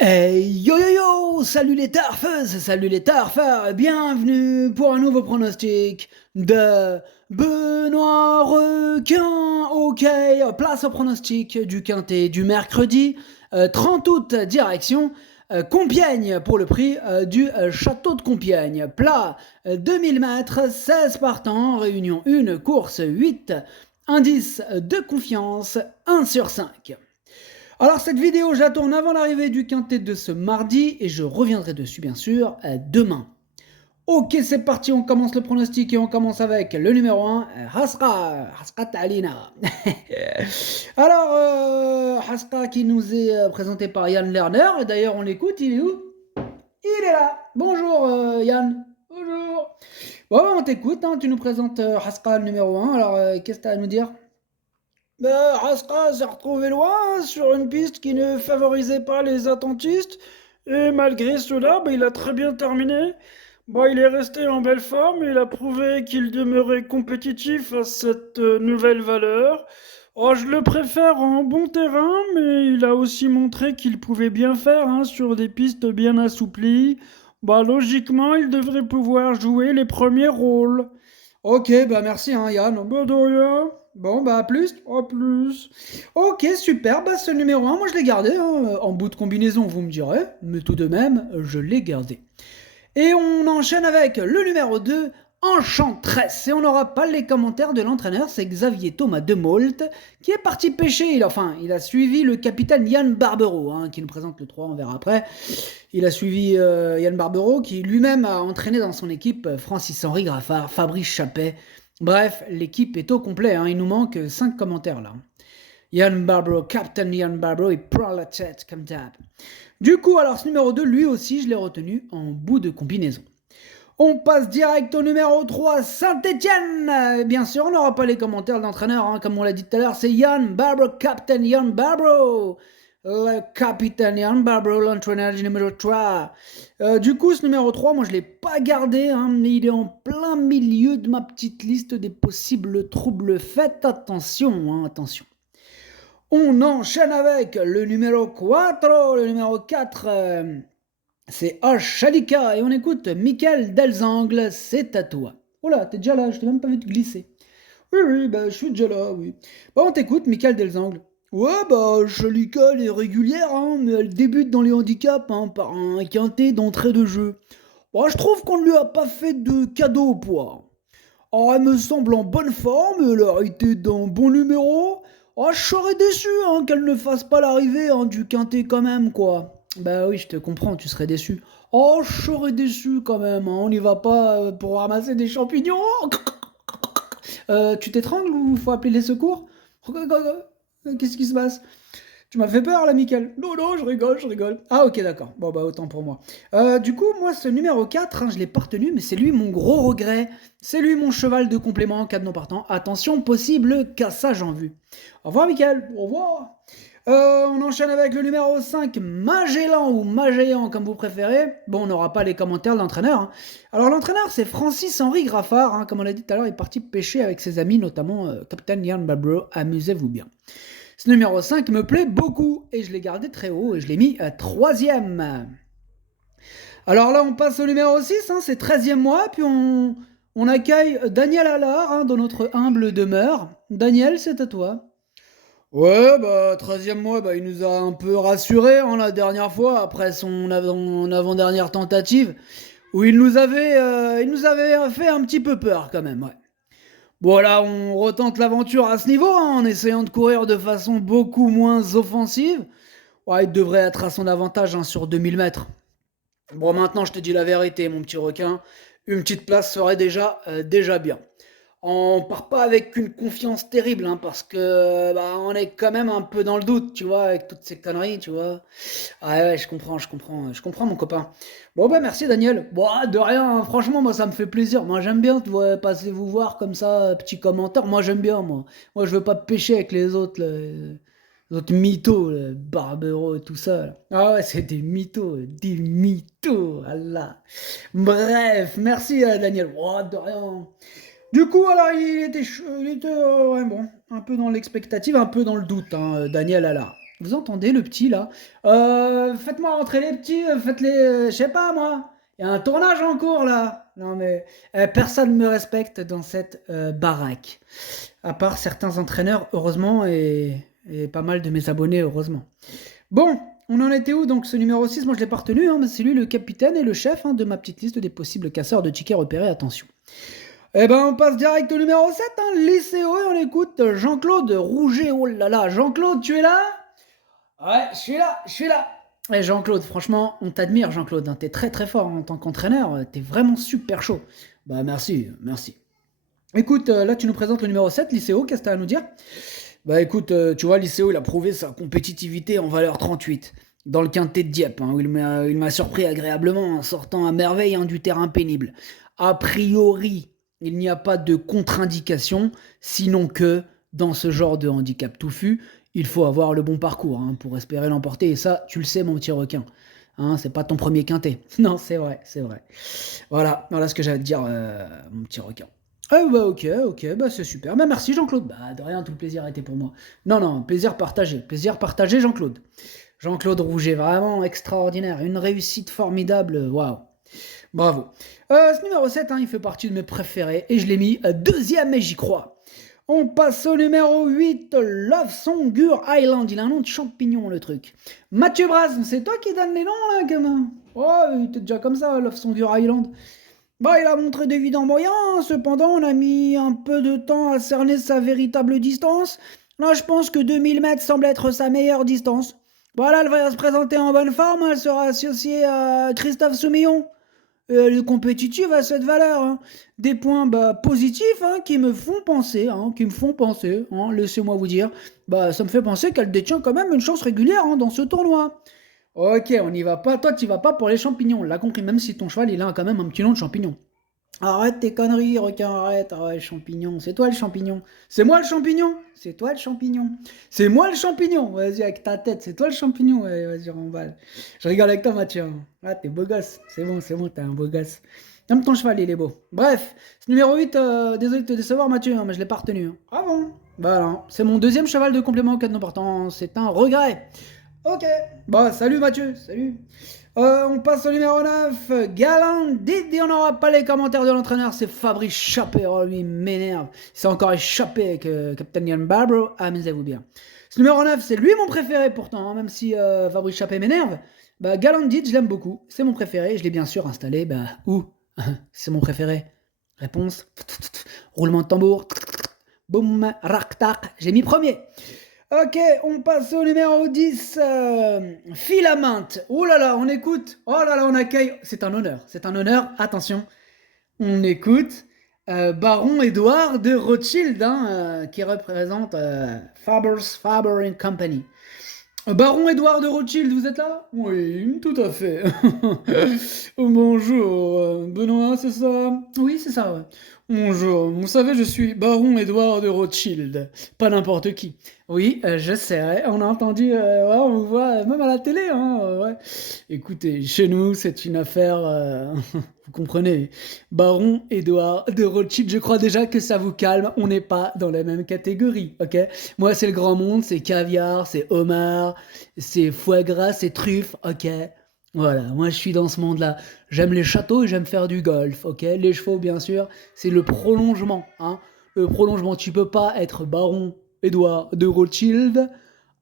Yo yo yo, salut les tarfeuses, salut les tarfeurs, bienvenue pour un nouveau pronostic de Benoît Requin. Ok, place au pronostic du quintet du mercredi 30 août, direction Compiègne pour le prix du château de Compiègne. Plat 2000 mètres, 16 partants, réunion 1, course 8, indice de confiance 1 sur 5. Alors cette vidéo, je la tourne avant l'arrivée du quintet de ce mardi et je reviendrai dessus bien sûr demain. Ok, c'est parti, on commence le pronostic et on commence avec le numéro 1, Hasra Talina. Alors, Hasra qui nous est présenté par Yann Lerner, et d'ailleurs on l'écoute, il est où? Il est là. Bonjour Yann. Bonjour. Bon, on t'écoute, hein, tu nous présentes Hasra le numéro 1, alors qu'est-ce que tu as à nous dire? Raskar s'est retrouvé loin sur une piste qui ne favorisait pas les attentistes et malgré cela, il a très bien terminé. Il est resté en belle forme et il a prouvé qu'il demeurait compétitif à cette nouvelle valeur. Oh, je le préfère en bon terrain, mais il a aussi montré qu'il pouvait bien faire hein, sur des pistes bien assouplies. Logiquement, il devrait pouvoir jouer les premiers rôles. Ok, bah merci hein, Yann. De rien, Bon, bah à plus. à plus. Ok, super, bah ce numéro 1, moi je l'ai gardé, hein, en bout de combinaison vous me direz, mais tout de même, je l'ai gardé. Et on enchaîne avec le numéro 2, Enchantress, et on n'aura pas les commentaires de l'entraîneur, c'est Xavier Thomas de Mault, qui est parti pêcher, il a suivi le capitaine Yann Barbero, hein, qui nous présente le 3, on verra après. Il a suivi Yann Barbero, qui lui-même a entraîné dans son équipe Francis-Henri Graffard, Fabrice Chappet. Bref, l'équipe est au complet, hein, il nous manque 5 commentaires là. Yann Barbero, Captain Yann Barbero et Prolatet comme d'hab. Du coup, alors ce numéro 2, lui aussi, je l'ai retenu en bout de combinaison. On passe direct au numéro 3, Saint-Etienne. Bien sûr, on n'aura pas les commentaires de l'entraîneur, hein, comme on l'a dit tout à l'heure, c'est Yann Barbero, Captain Yann Barbero. Le capitaine Yann Barbero, l'entraîneur du numéro 3. Du coup, ce numéro 3, moi je ne l'ai pas gardé, hein, mais il est en plein milieu de ma petite liste des possibles troubles. Faites attention, hein, attention. On enchaîne avec le numéro 4. Le numéro 4, c'est Shalika. Et on écoute Michael Delzangle, c'est à toi. Oh là, t'es déjà là, je t'ai même pas vu te glisser. Oui, oui, je suis déjà là, oui. On t'écoute, Michael Delzangle. Ouais, Chalika, elle est régulière, hein, mais elle débute dans les handicaps hein, par un quintet d'entrée de jeu. Je trouve qu'on ne lui a pas fait de cadeau au poids. Elle me semble en bonne forme, elle a été d'un bon numéro. Je serais déçu hein, qu'elle ne fasse pas l'arrivée hein, du quintet quand même, quoi. Bah oui, je te comprends, tu serais déçu. Je serais déçu quand même, hein, on n'y va pas pour ramasser des champignons. Tu t'étrangles ou faut appeler les secours? Qu'est-ce qui se passe? Tu m'as fait peur là, Michael. Non, non, je rigole, je rigole. Ah ok, d'accord. Bon bah autant pour moi. Du coup, moi ce numéro 4, hein, je l'ai pas retenu, mais c'est lui mon gros regret. C'est lui mon cheval de complément en cas de non partant. Attention, possible cassage en vue. Au revoir Michael. Au revoir. On enchaîne avec le numéro 5, Magellan ou Magellan comme vous préférez. Bon, on n'aura pas les commentaires de l'entraîneur, hein. Alors l'entraîneur c'est Francis-Henri Graffard, hein, comme on l'a dit tout à l'heure, il est parti pêcher avec ses amis, notamment Captain Yann Barbero, amusez-vous bien. Ce numéro 5 me plaît beaucoup et je l'ai gardé très haut et je l'ai mis à 3ème. Alors là on passe au numéro 6, hein, c'est 13e mois, puis on accueille Daniel Allard hein, dans notre humble demeure. Daniel, c'est à toi. Ouais, 13e mois, il nous a un peu rassurés hein, la dernière fois, après son avant-dernière tentative, où il nous avait fait un petit peu peur quand même, ouais. Bon là, on retente l'aventure à ce niveau, hein, en essayant de courir de façon beaucoup moins offensive. Ouais, il devrait être à son avantage hein, sur 2000 mètres. Bon, maintenant, je te dis la vérité, mon petit requin. Une petite place serait déjà bien. On part pas avec une confiance terrible, hein, parce que on est quand même un peu dans le doute, tu vois, avec toutes ces conneries, tu vois. Ah ouais, je comprends, mon copain. Bon merci Daniel. Bon, de rien, hein, franchement, moi ça me fait plaisir. Moi j'aime bien, tu vois, passer vous voir comme ça, petit commentaire. Moi j'aime bien, moi. Moi je veux pas pêcher avec les autres, là, les autres mythos, là, Barbero et tout ça, là. Ah ouais, c'est des mythos, Allah. Bref, merci Daniel. Oh, de rien. Du coup, alors, il était ouais, bon, un peu dans l'expectative, un peu dans le doute, hein, Daniel Allard. Vous entendez le petit là? Faites-moi rentrer les petits, faites-les, je sais pas moi. Il y a un tournage en cours là. Non mais personne me respecte dans cette baraque. À part certains entraîneurs, heureusement, et pas mal de mes abonnés, heureusement. Bon, on en était où donc ce numéro 6? Moi je l'ai pas retenu, hein, mais c'est lui le capitaine et le chef de ma petite liste des possibles casseurs de tickets repérés, attention. Eh ben on passe direct au numéro 7, lycéo, et on écoute Jean-Claude Rouget. Oh là là, Jean-Claude, tu es là? Ouais, je suis là. Eh Jean-Claude, franchement, on t'admire Jean-Claude, t'es très très fort en tant qu'entraîneur, t'es vraiment super chaud. Bah merci, merci. Écoute, là tu nous présentes le numéro 7, lycéo, qu'est-ce que t'as à nous dire? Bah écoute, tu vois, lycéo, il a prouvé sa compétitivité en valeur 38, dans le quintet de Dieppe, où il m'a surpris agréablement en sortant à merveille du terrain pénible. A priori, il n'y a pas de contre-indication, sinon que, dans ce genre de handicap touffu, il faut avoir le bon parcours pour espérer l'emporter, et ça, tu le sais, mon petit requin. C'est pas ton premier quintet. Non, c'est vrai, c'est vrai. Voilà ce que j'avais à te dire, mon petit requin. Ah bah ok, bah c'est super. Bah merci Jean-Claude. Bah de rien, tout le plaisir a été pour moi. Non, plaisir partagé Jean-Claude. Jean-Claude Rouget, vraiment extraordinaire, une réussite formidable, waouh. Bravo. Ce numéro 7, il fait partie de mes préférés, et je l'ai mis deuxième, et j'y crois. On passe au numéro 8, Love Songur Island. Il a un nom de champignon, le truc. Mathieu Braz, c'est toi qui donne les noms, là, gamin? Oh, il était déjà comme ça, Love Songur Island. Bah, il a montré d'évidents moyens, cependant, on a mis un peu de temps à cerner sa véritable distance. Là, je pense que 2000 mètres semble être sa meilleure distance. Voilà, elle va se présenter en bonne forme, elle sera associée à Christophe Soumillon. Elle est compétitive à cette valeur. Des points positifs qui me font penser, laissez-moi vous dire, ça me fait penser qu'elle détient quand même une chance régulière dans ce tournoi. Ok, on n'y va pas. Toi, tu vas pas pour les champignons. On l'a compris, même si ton cheval, il a quand même un petit nom de champignon. Arrête tes conneries, requin, arrête. Ah ouais, champignon. C'est toi le champignon. C'est moi le champignon. C'est toi le champignon. C'est moi le champignon. Vas-y, avec ta tête. C'est toi le champignon. Ouais, vas-y, remballe. Je rigole avec toi, Mathieu. Ah, t'es beau gosse. C'est bon, t'es un beau gosse. Même ton cheval, il est beau. Bref, ce numéro 8, désolé de te décevoir, Mathieu, mais je l'ai pas retenu. Ah bon? Bah non. C'est mon deuxième cheval de complément au cas de non-portant. C'est un regret. Ok. Bah, salut Mathieu, salut. On passe au numéro 9, Galant Didi, on n'aura pas les commentaires de l'entraîneur, c'est Fabrice Chappé, oh lui il m'énerve. Il s'est encore échappé avec Captain Ian Barbaro, amusez-vous bien. Ce numéro 9, c'est lui mon préféré pourtant, même si Fabrice Chappé m'énerve. Bah Galant Didi, je l'aime beaucoup, c'est mon préféré, je l'ai bien sûr installé, où? C'est mon préféré. Réponse, roulement de tambour, boum, rac-tac, j'ai mis premier. Ok, on passe au numéro 10, Filament. Oh là là, on écoute. Oh là là, on accueille. C'est un honneur, attention. On écoute Baron Edouard de Rothschild, qui représente Faber Company. Baron Edouard de Rothschild, vous êtes là? Oui, tout à fait. Bonjour, Benoît, c'est ça? Oui, c'est ça, ouais. Bonjour, vous savez, je suis Baron Edouard de Rothschild, pas n'importe qui. Oui, je sais, ouais, on a entendu, ouais, on vous voit même à la télé, ouais. Écoutez, chez nous, c'est une affaire, vous comprenez, Baron Edouard de Rothschild, je crois déjà que ça vous calme, on n'est pas dans la même catégorie, ok? Moi, c'est le grand monde, c'est caviar, c'est homard, c'est foie gras, c'est truffe, ok? Voilà, moi je suis dans ce monde-là. J'aime les châteaux et j'aime faire du golf, ok? Les chevaux, bien sûr, c'est le prolongement, Le prolongement, tu peux pas être baron Édouard de Rothschild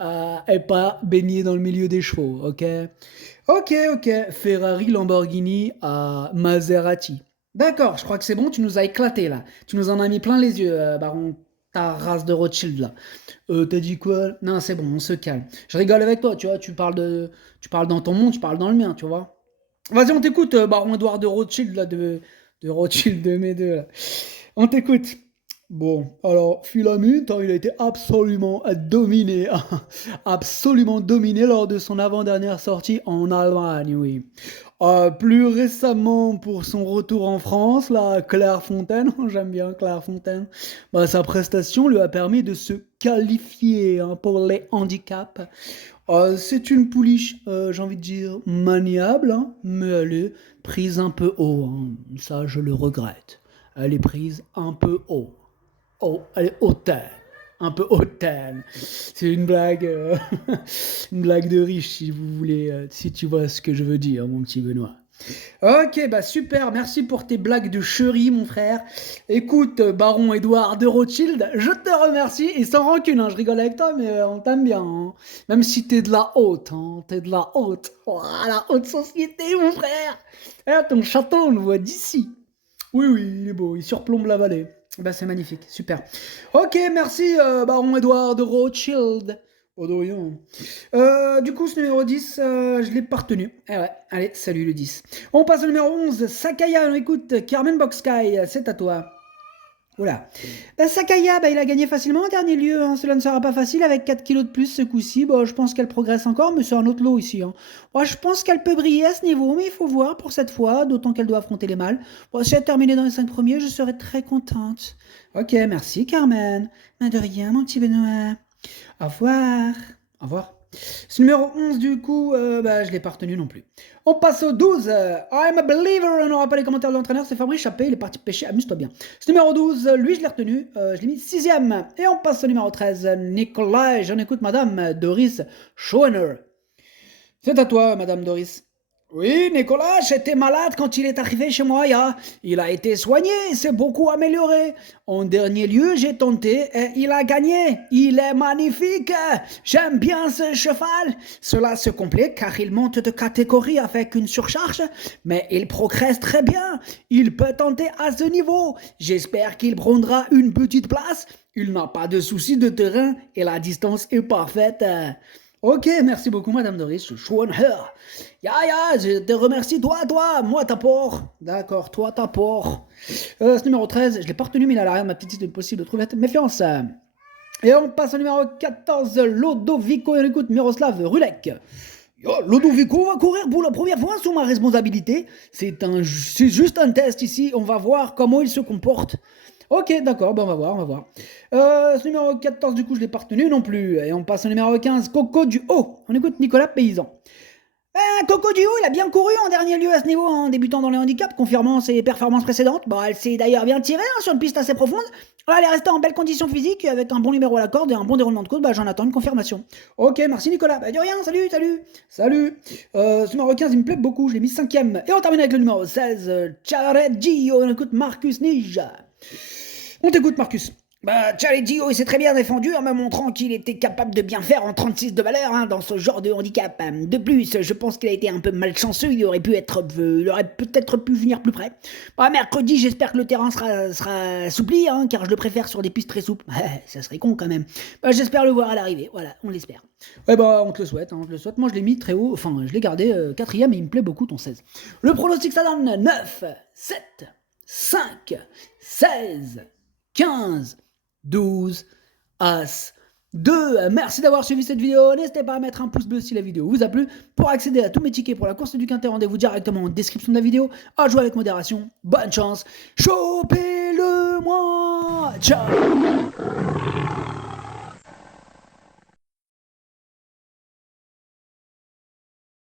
et pas baigner dans le milieu des chevaux, ok? Ok, Ferrari, Lamborghini, Maserati. D'accord, je crois que c'est bon, tu nous as éclaté là. Tu nous en as mis plein les yeux, baron, ta race de Rothschild là. T'as dit quoi? Non, c'est bon, on se calme. Je rigole avec toi, tu vois, tu parles dans ton monde, tu parles dans le mien, tu vois. Vas-y, on t'écoute, baron Edouard de Rothschild, là, de Rothschild de mes deux, là. On t'écoute. Bon, alors, Philamut, il a été absolument dominé, absolument dominé lors de son avant-dernière sortie en Allemagne, oui. Plus récemment, pour son retour en France, là, Clairefontaine, j'aime bien Clairefontaine, sa prestation lui a permis de se qualifier pour les handicaps. C'est une pouliche, j'ai envie de dire, maniable, mais elle est prise un peu haut, ça je le regrette. Elle est prise un peu haut. Oh, elle est hautaine. un peu hautaine. C'est une blague, une blague de riche, si vous voulez, si tu vois ce que je veux dire, mon petit Benoît. Ok, bah super, merci pour tes blagues de chéri, mon frère. Écoute, Baron Édouard de Rothschild, je te remercie, et sans rancune, hein, je rigole avec toi, mais on t'aime bien, hein. Même si t'es de la haute, hein, t'es de la haute. Oh, la haute société, mon frère. Ton château, on le voit d'ici. Oui, oui, il est beau, il surplombe la vallée. Bah, c'est magnifique, super. Ok, merci, Baron Édouard de Rothschild. Oh, de rien. Du coup, ce numéro 10, je l'ai pas retenu. Eh ouais, allez, salut le 10. On passe au numéro 11, Sakaya, écoute, Carmen Boxsky, c'est à toi. Oula. Sakaya, il a gagné facilement en dernier lieu, hein. Cela ne sera pas facile avec 4 kilos de plus ce coup-ci. Je pense qu'elle progresse encore, mais c'est un autre lot ici, hein. Je pense qu'elle peut briller à ce niveau, mais il faut voir pour cette fois, d'autant qu'elle doit affronter les mâles. Si elle terminait dans les 5 premiers, je serais très contente. Ok, merci Carmen. De rien, mon petit Benoît. Au revoir. Au revoir. Ce numéro 11, du coup, je l'ai pas retenu non plus. On passe au 12. I'm a believer. On n'aura pas les commentaires de l'entraîneur. C'est Fabrice Chappé. Il est parti pêcher. Amuse-toi bien. Ce numéro 12, lui, je l'ai retenu. Je l'ai mis 6ème. Et on passe au numéro 13. Nicolas. J'en écoute Madame Doris Schoener. C'est à toi, Madame Doris. Oui, Nicolas, j'étais malade quand il est arrivé chez moi. Il a été soigné, il s'est beaucoup amélioré. En dernier lieu, j'ai tenté et il a gagné. Il est magnifique. J'aime bien ce cheval. Cela se complique car il monte de catégorie avec une surcharge, mais il progresse très bien. Il peut tenter à ce niveau. J'espère qu'il prendra une petite place. Il n'a pas de soucis de terrain et la distance est parfaite. Ok, merci beaucoup, Madame Doris. Schoenher. Je te remercie, toi, moi, ta porc. D'accord, toi, ta porc. Ce numéro 13, je l'ai pas retenu, mais il a l'arrière de ma petite liste de possible de trouver méfiance. Et on passe au numéro 14, Lodovico, et on écoute Miroslav Rulek. Lodovico va courir pour la première fois sous ma responsabilité. C'est juste un test ici, on va voir comment il se comporte. Ok, d'accord, on va voir. Ce numéro 14, du coup, je l'ai pas retenu non plus. Et on passe au numéro 15, Coco du Haut. On écoute Nicolas Paysan. Coco du Haut, il a bien couru en dernier lieu à ce niveau, en débutant dans les handicaps, confirmant ses performances précédentes. Elle s'est d'ailleurs bien tirée sur une piste assez profonde. Elle est restée en belle condition physique, avec un bon numéro à la corde et un bon déroulement de côte. J'en attends une confirmation. Ok, merci Nicolas. De rien, salut. Ce numéro 15, il me plaît beaucoup, je l'ai mis 5ème. Et on termine avec le numéro 16, Chareggio. On écoute Marcus Ninja. On t'écoute, Marcus. Chareggio, il s'est très bien défendu en me montrant qu'il était capable de bien faire en 36 de valeur dans ce genre de handicap. De plus, je pense qu'il a été un peu malchanceux, il aurait peut-être pu venir plus près. Mercredi, j'espère que le terrain sera assoupli, car je le préfère sur des pistes très souples. Ça serait con quand même. J'espère le voir à l'arrivée, voilà, on l'espère. On te le souhaite, Moi, je l'ai mis très haut, je l'ai gardé 4ème et il me plaît beaucoup ton 16. Le pronostic, ça donne 9, 7, 5, 16, 15, 12, As, 2. Merci d'avoir suivi cette vidéo. N'hésitez pas à mettre un pouce bleu si la vidéo vous a plu. Pour accéder à tous mes tickets pour la course du Quintet, rendez-vous directement en description de la vidéo. À jouer avec modération. Bonne chance. Chopez-le-moi. Ciao.